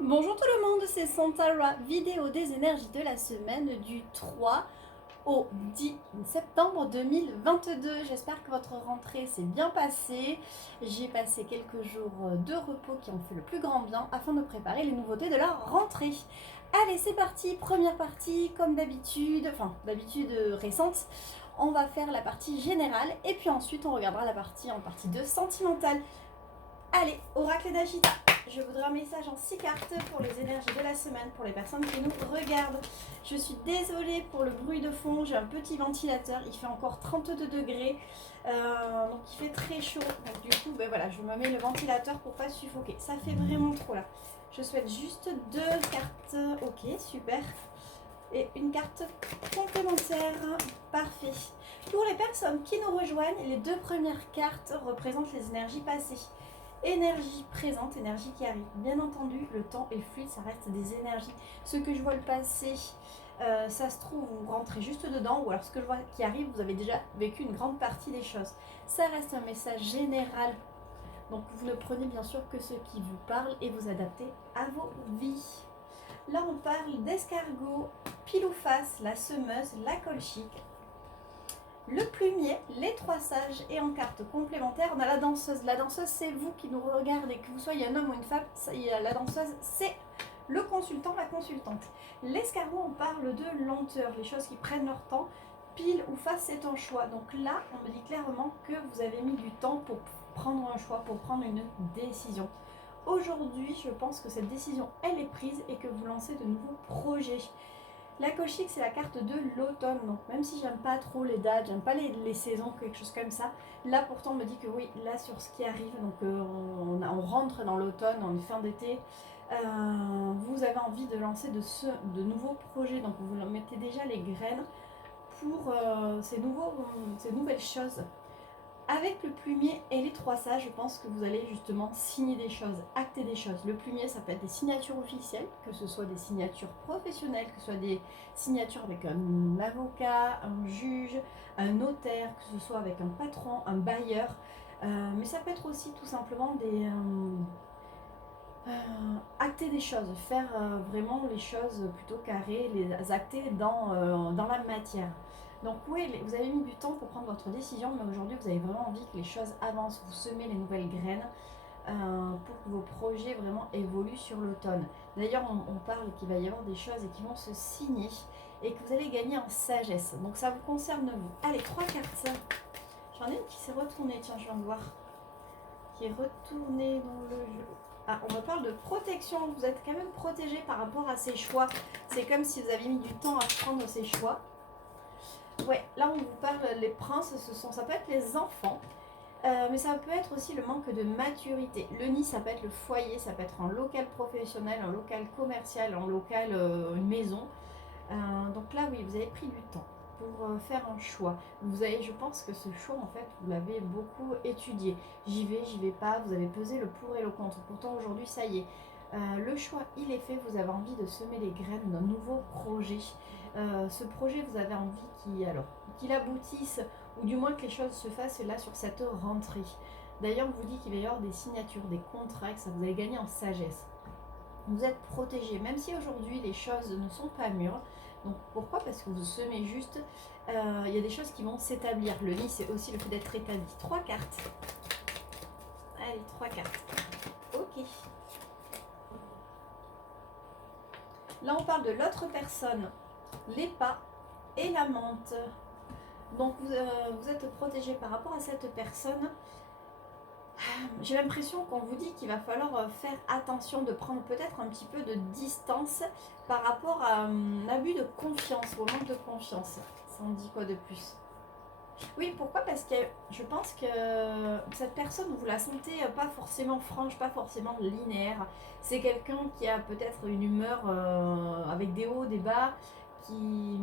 Bonjour tout le monde, c'est Santara, vidéo des énergies de la semaine du 3 au 10 septembre 2022. J'espère que votre rentrée s'est bien passée. J'ai passé quelques jours de repos qui ont fait le plus grand bien afin de préparer les nouveautés de la rentrée. Allez, c'est parti, première partie, comme d'habitude, récente. On va faire la partie générale et puis ensuite on regardera la partie en partie 2 sentimentale. Allez, oracle d'Agita. Je voudrais un message en 6 cartes pour les énergies de la semaine, pour les personnes qui nous regardent. Je suis désolée pour le bruit de fond, j'ai un petit ventilateur, il fait encore 32 degrés, donc il fait très chaud. Donc du coup, voilà, je me mets le ventilateur pour pas suffoquer. Ça fait vraiment trop là. Je souhaite juste 2 cartes, ok, super. Et une carte complémentaire, parfait. Pour les personnes qui nous rejoignent, les 2 premières cartes représentent les énergies passées. Énergie présente, énergie qui arrive. Bien entendu, le temps est fluide, ça reste des énergies. Ce que je vois le passé, ça se trouve, vous rentrez juste dedans, ou alors ce que je vois qui arrive, vous avez déjà vécu une grande partie des choses. Ça reste un message général. Donc vous ne prenez bien sûr que ce qui vous parle et vous adaptez à vos vies. Là, on parle d'escargot, pile ou face, la semeuse, la colchique, le plumier, les 3 sages et en carte complémentaire, on a la danseuse. La danseuse, c'est vous qui nous regardez, que vous soyez un homme ou une femme. La danseuse, c'est le consultant, la consultante. L'escargot, on parle de lenteur, les choses qui prennent leur temps. Pile ou face, c'est un choix. Donc là, on me dit clairement que vous avez mis du temps pour prendre un choix, pour prendre une décision. Aujourd'hui, je pense que cette décision, elle est prise et que vous lancez de nouveaux projets. La colchique, c'est la carte de l'automne. Donc, même si j'aime pas trop les dates, j'aime pas les saisons, quelque chose comme ça, là pourtant on me dit que oui, là sur ce qui arrive, donc on rentre dans l'automne, on est fin d'été, vous avez envie de lancer de nouveaux projets. Donc, vous mettez déjà les graines pour ces nouvelles choses. Avec le plumier et les 3 sages, je pense que vous allez justement signer des choses, acter des choses. Le plumier, ça peut être des signatures officielles, que ce soit des signatures professionnelles, que ce soit des signatures avec un avocat, un juge, un notaire, que ce soit avec un patron, un bailleur. Mais ça peut être aussi tout simplement acter des choses, faire vraiment les choses plutôt carrées, les acter dans la matière. Donc oui, vous avez mis du temps pour prendre votre décision, mais aujourd'hui vous avez vraiment envie que les choses avancent, vous semez les nouvelles graines pour que vos projets vraiment évoluent sur l'automne. D'ailleurs, on parle qu'il va y avoir des choses et qui vont se signer et que vous allez gagner en sagesse. Donc ça vous concerne vous. Allez, 3 cartes. J'en ai une qui s'est retournée, tiens, je viens de voir. Qui est retournée dans le jeu. Ah, on me parle de protection. Vous êtes quand même protégé par rapport à ces choix. C'est comme si vous aviez mis du temps à prendre ces choix. Ouais, là on vous parle, les princes, ça peut être les enfants, mais ça peut être aussi le manque de maturité. Le nid, ça peut être le foyer, ça peut être un local professionnel, un local commercial, un local, une maison. Donc là, oui, vous avez pris du temps pour faire un choix. Je pense que ce choix, en fait, vous l'avez beaucoup étudié. J'y vais pas, vous avez pesé le pour et le contre. Pourtant, aujourd'hui, ça y est. Le choix, il est fait, vous avez envie de semer les graines d'un nouveau projet. Ce projet, vous avez envie qu'il aboutisse, ou du moins que les choses se fassent là sur cette rentrée. D'ailleurs, on vous dit qu'il va y avoir des signatures, des contrats, que ça vous allez gagner en sagesse. Vous êtes protégé, même si aujourd'hui les choses ne sont pas mûres. Donc pourquoi? Parce que vous semez juste, il y a des choses qui vont s'établir. Le nid, c'est aussi le fait d'être établi. 3 cartes. Allez, 3 cartes. Ok. Là, on parle de l'autre personne, les pas et la menthe. Donc vous êtes protégé par rapport à cette personne. J'ai l'impression qu'on vous dit qu'il va falloir faire attention, de prendre peut-être un petit peu de distance par rapport à un abus de confiance ou au manque de confiance. Ça en dit quoi de plus? Oui, pourquoi? Parce que je pense que cette personne, vous la sentez pas forcément franche, pas forcément linéaire. C'est quelqu'un qui a peut-être une humeur avec des hauts, des bas, qui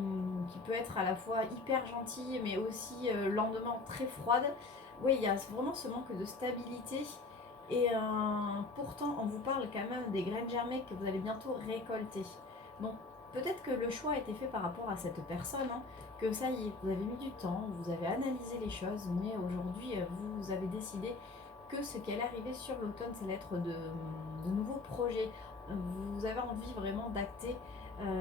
peut être à la fois hyper gentille, mais aussi le lendemain très froide. Oui, il y a vraiment ce manque de stabilité. Et pourtant, on vous parle quand même des graines germées que vous allez bientôt récolter. Donc, peut-être que le choix a été fait par rapport à cette personne, hein, que ça y est, vous avez mis du temps, vous avez analysé les choses, mais aujourd'hui, vous avez décidé que que ce qui allait arriver sur l'automne, c'est l'être de nouveaux projets. Vous avez envie vraiment d'acter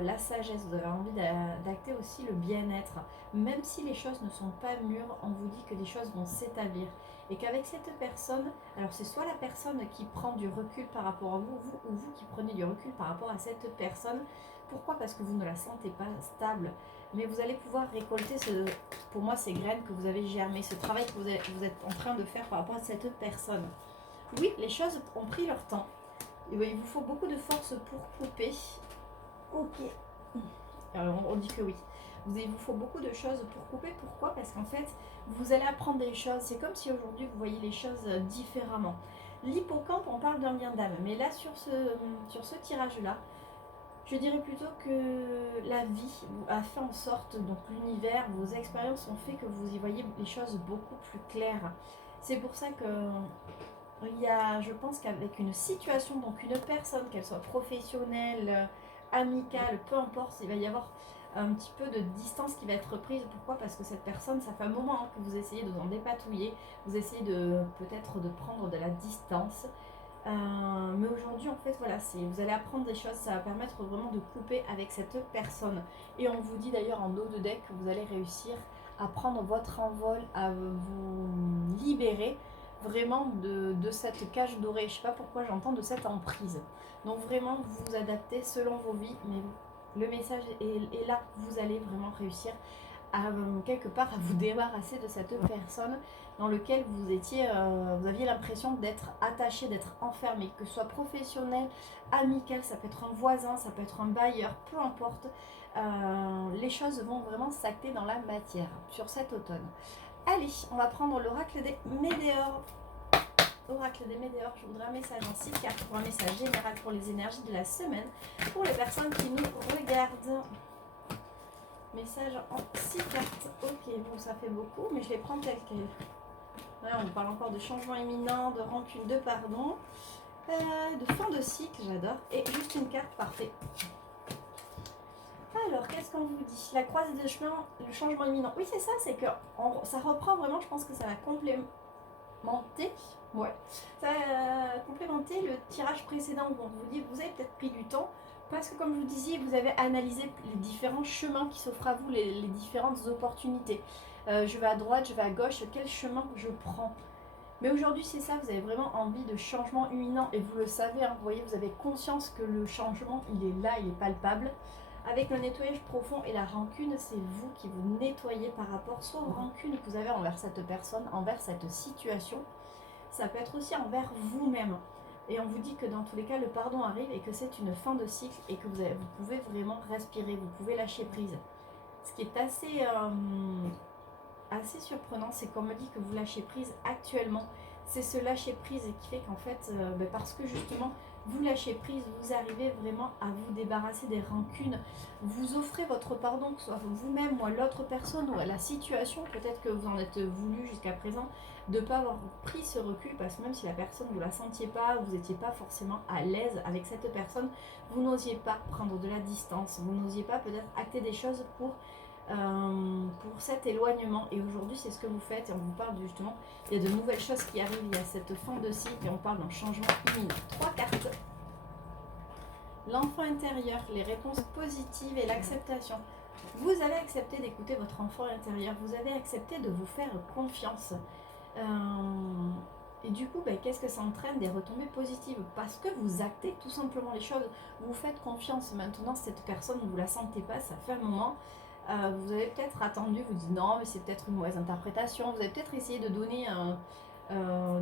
la sagesse, vous avez envie d'acter aussi le bien-être. Même si les choses ne sont pas mûres, on vous dit que des choses vont s'établir. Et qu'avec cette personne, alors c'est soit la personne qui prend du recul par rapport à vous, ou vous qui prenez du recul par rapport à cette personne. Pourquoi? Parce que vous ne la sentez pas stable. Mais vous allez pouvoir récolter, pour moi, ces graines que vous avez germées, ce travail que vous êtes en train de faire par rapport à cette personne. Oui, les choses ont pris leur temps. Et il vous faut beaucoup de force pour couper. Ok. Alors, on dit que oui. Il vous faut beaucoup de choses pour couper. Pourquoi? Parce qu'en fait, vous allez apprendre des choses. C'est comme si aujourd'hui, vous voyez les choses différemment. L'hippocampe, on parle d'un lien d'âme. Mais là, sur ce tirage-là, je dirais plutôt que la vie a fait en sorte, donc l'univers, vos expériences ont fait que vous y voyez les choses beaucoup plus claires. C'est pour ça que je pense qu'avec une situation, donc une personne, qu'elle soit professionnelle, amicale, peu importe, il va y avoir un petit peu de distance qui va être prise. Pourquoi? Parce que cette personne, ça fait un moment que vous essayez de vous en dépatouiller, vous essayez peut-être de prendre de la distance. Mais aujourd'hui, en fait, voilà, vous allez apprendre des choses, ça va permettre vraiment de couper avec cette personne. Et on vous dit d'ailleurs en haut de deck que vous allez réussir à prendre votre envol, à vous libérer vraiment de cette cage dorée. Je ne sais pas pourquoi j'entends de cette emprise. Donc vraiment, vous vous adaptez selon vos vies, mais le message est là. Vous allez vraiment réussir à quelque part à vous débarrasser de cette personne dans lequel vous aviez l'impression d'être attaché, d'être enfermé, que ce soit professionnel, amical, ça peut être un voisin, ça peut être un bailleur, peu importe. Les choses vont vraiment s'acter dans la matière sur cet automne. Allez, on va prendre l'oracle des Médéors. Oracle des Médéors, je voudrais un message en 6 cartes pour un message général pour les énergies de la semaine, pour les personnes qui nous regardent. Message en 6 cartes. Ok, bon, ça fait beaucoup, mais je les prends telles quelles. Là, on parle encore de changement imminent, de rancune, de pardon, de fin de cycle, j'adore. Et juste une carte, parfait. Alors, qu'est-ce qu'on vous dit? La croisée de chemin, le changement imminent. Oui, c'est ça, c'est que ça reprend vraiment, je pense que ça va complémenter. Ouais, ça va complémenter le tirage précédent où on vous dit vous avez peut-être pris du temps. Parce que comme je vous disais, vous avez analysé les différents chemins qui s'offrent à vous, les différentes opportunités. Je vais à droite, je vais à gauche, quel chemin je prends? Mais aujourd'hui, c'est ça, vous avez vraiment envie de changement imminent et vous le savez, hein, vous voyez, vous avez conscience que le changement, il est là, il est palpable. Avec le nettoyage profond et la rancune, c'est vous qui vous nettoyez par rapport soit aux rancunes que vous avez envers cette personne, envers cette situation. Ça peut être aussi envers vous-même. Et on vous dit que dans tous les cas, le pardon arrive et que c'est une fin de cycle et que vous pouvez vraiment respirer, vous pouvez lâcher prise. Ce qui est assez surprenant, c'est qu'on me dit que vous lâchez prise actuellement. C'est ce lâcher prise qui fait qu'en fait, parce que justement, vous lâchez prise, vous arrivez vraiment à vous débarrasser des rancunes. Vous offrez votre pardon, que ce soit vous-même ou à l'autre personne ou à la situation. Peut-être que vous en êtes voulu jusqu'à présent de ne pas avoir pris ce recul parce que même si la personne, vous ne la sentiez pas, vous n'étiez pas forcément à l'aise avec cette personne, vous n'osiez pas prendre de la distance, vous n'osiez pas peut-être acter des choses pour cet éloignement. Et aujourd'hui, c'est ce que vous faites et on vous parle justement, il y a de nouvelles choses qui arrivent, il y a cette fin de cycle et on parle d'un changement imminent. 3 cartes. L'enfant intérieur, les réponses positives et l'acceptation. Vous avez accepté d'écouter votre enfant intérieur, vous avez accepté de vous faire confiance. Et du coup, qu'est-ce que ça entraîne? Des retombées positives parce que vous actez tout simplement les choses, vous faites confiance. Maintenant, cette personne, vous ne la sentez pas, ça fait un moment. Vous avez peut-être attendu, vous dites non, mais c'est peut-être une mauvaise interprétation. Vous avez peut-être essayé de donner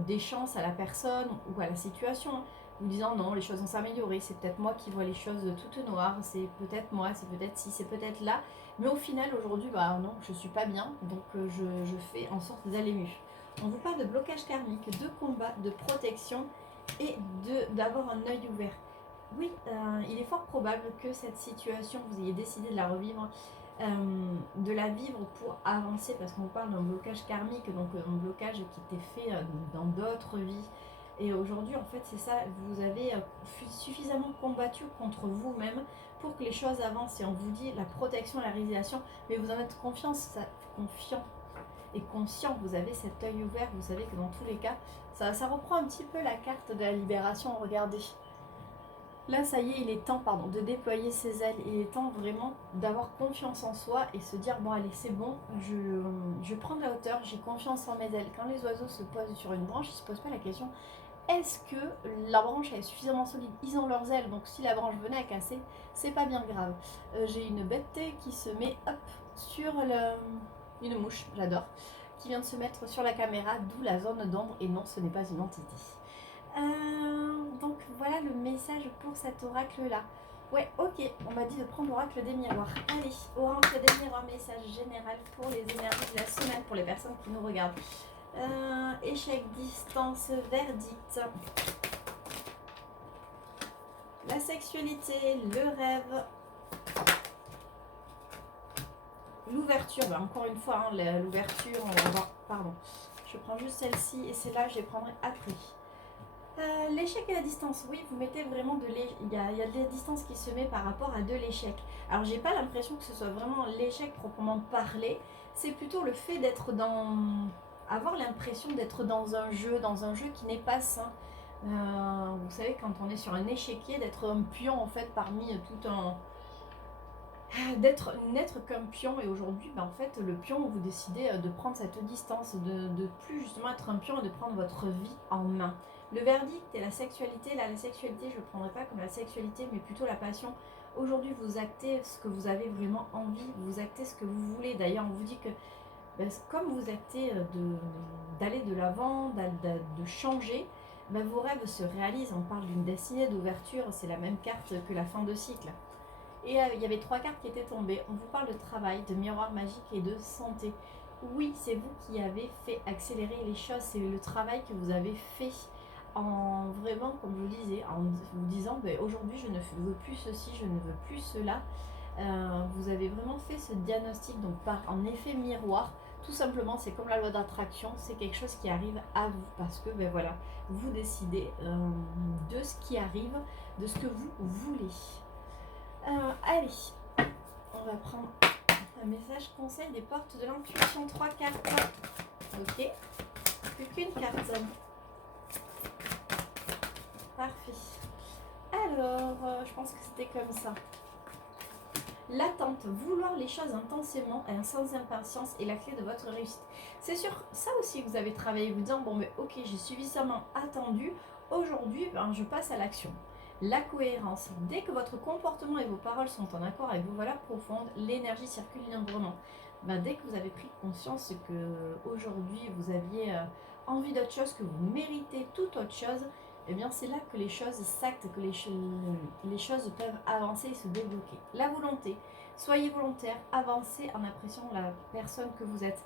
des chances à la personne ou à la situation, vous disant non, les choses vont s'améliorer, c'est peut-être moi qui vois les choses toutes noires, c'est peut-être moi, c'est peut-être ci, c'est peut-être là. Mais au final, aujourd'hui, non, je suis pas bien, donc je fais en sorte d'aller mieux. On vous parle de blocage karmique, de combat, de protection et d'avoir un œil ouvert. Oui, il est fort probable que cette situation, vous ayez décidé de la revivre, de la vivre pour avancer, parce qu'on vous parle d'un blocage karmique, donc un blocage qui était fait dans d'autres vies. Et aujourd'hui, en fait, c'est ça, vous avez suffisamment combattu contre vous-même pour que les choses avancent. Et on vous dit la protection, la réalisation, mais vous en êtes confiant. et conscient, vous avez cet œil ouvert, vous savez que dans tous les cas, ça reprend un petit peu la carte de la libération, regardez. Là, ça y est, il est temps, pardon, de déployer ses ailes. Il est temps vraiment d'avoir confiance en soi et se dire, bon allez, c'est bon, je prends de la hauteur, j'ai confiance en mes ailes. Quand les oiseaux se posent sur une branche, ils ne se posent pas la question, est-ce que la branche est suffisamment solide? Ils ont leurs ailes, donc si la branche venait à casser, c'est pas bien grave. J'ai une bête qui se met, hop, sur une mouche, j'adore, qui vient de se mettre sur la caméra, d'où la zone d'ombre, et non, ce n'est pas une entité. Donc voilà le message pour cet oracle là. Ouais, ok, on m'a dit de prendre l'oracle des miroirs. Allez, oracle des miroirs, message général pour les énergies de la semaine, pour les personnes qui nous regardent. Échec, distance, verdict. La sexualité, le rêve. L'ouverture, bah encore une fois, hein, l'ouverture, on va voir, pardon. Je prends juste celle-ci et celle-là, je les prendrai après. L'échec et la distance, oui, vous mettez vraiment de l'échec. Il y a de la distance qui se met par rapport à de l'échec. Alors, j'ai pas l'impression que ce soit vraiment l'échec proprement parlé. C'est plutôt le fait d'être dans. Avoir l'impression d'être dans un jeu qui n'est pas sain. Vous savez, quand on est sur un échiquier, d'être un pion en fait parmi tout un. N'être qu'un pion, et aujourd'hui, en fait, le pion, vous décidez de prendre cette distance, de plus justement être un pion et de prendre votre vie en main. Le verdict et la sexualité, là, la sexualité, je ne prendrai pas comme la sexualité, mais plutôt la passion. Aujourd'hui, vous actez ce que vous avez vraiment envie, vous actez ce que vous voulez. D'ailleurs, on vous dit que comme vous actez d'aller de l'avant, de changer, vos rêves se réalisent. On parle d'une destinée d'ouverture, c'est la même carte que la fin de cycle. Et il y avait 3 cartes qui étaient tombées. On vous parle de travail, de miroir magique et de santé. Oui, c'est vous qui avez fait accélérer les choses. C'est le travail que vous avez fait en vraiment, comme je vous disais, en vous disant aujourd'hui je ne veux plus ceci, je ne veux plus cela. Vous avez vraiment fait ce diagnostic, donc par en effet miroir. Tout simplement, c'est comme la loi d'attraction, c'est quelque chose qui arrive à vous parce que voilà, vous décidez de ce qui arrive, de ce que vous voulez. Allez, on va prendre un message conseil des portes de l'intuition, 3 cartes. Ok, plus qu'une carte. Parfait. Alors, je pense que c'était comme ça. L'attente, vouloir les choses intensément et sans impatience est la clé de votre réussite. C'est sur ça aussi que vous avez travaillé, vous disant, bon mais ok, j'ai suffisamment attendu, aujourd'hui je passe à l'action. La cohérence, dès que votre comportement et vos paroles sont en accord avec vos valeurs profondes, l'énergie circule librement. Dès que vous avez pris conscience que aujourd'hui vous aviez envie d'autre chose, que vous méritez toute autre chose, c'est là que les choses s'actent, que les choses peuvent avancer et se débloquer. La volonté, soyez volontaire, avancez en appréciant la personne que vous êtes.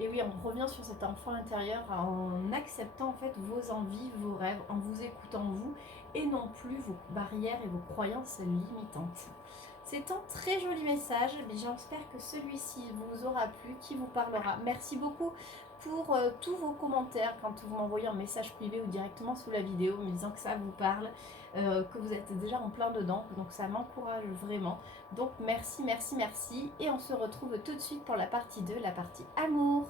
Et oui, on revient sur cet enfant intérieur en acceptant en fait vos envies, vos rêves, en vous écoutant vous et non plus vos barrières et vos croyances limitantes. C'est un très joli message, mais j'espère que celui-ci vous aura plu, qui vous parlera. Merci beaucoup pour tous vos commentaires quand vous m'envoyez un message privé ou directement sous la vidéo me disant que ça vous parle, que vous êtes déjà en plein dedans, donc ça m'encourage vraiment. Donc merci, merci, merci, et on se retrouve tout de suite pour la partie 2, la partie amour.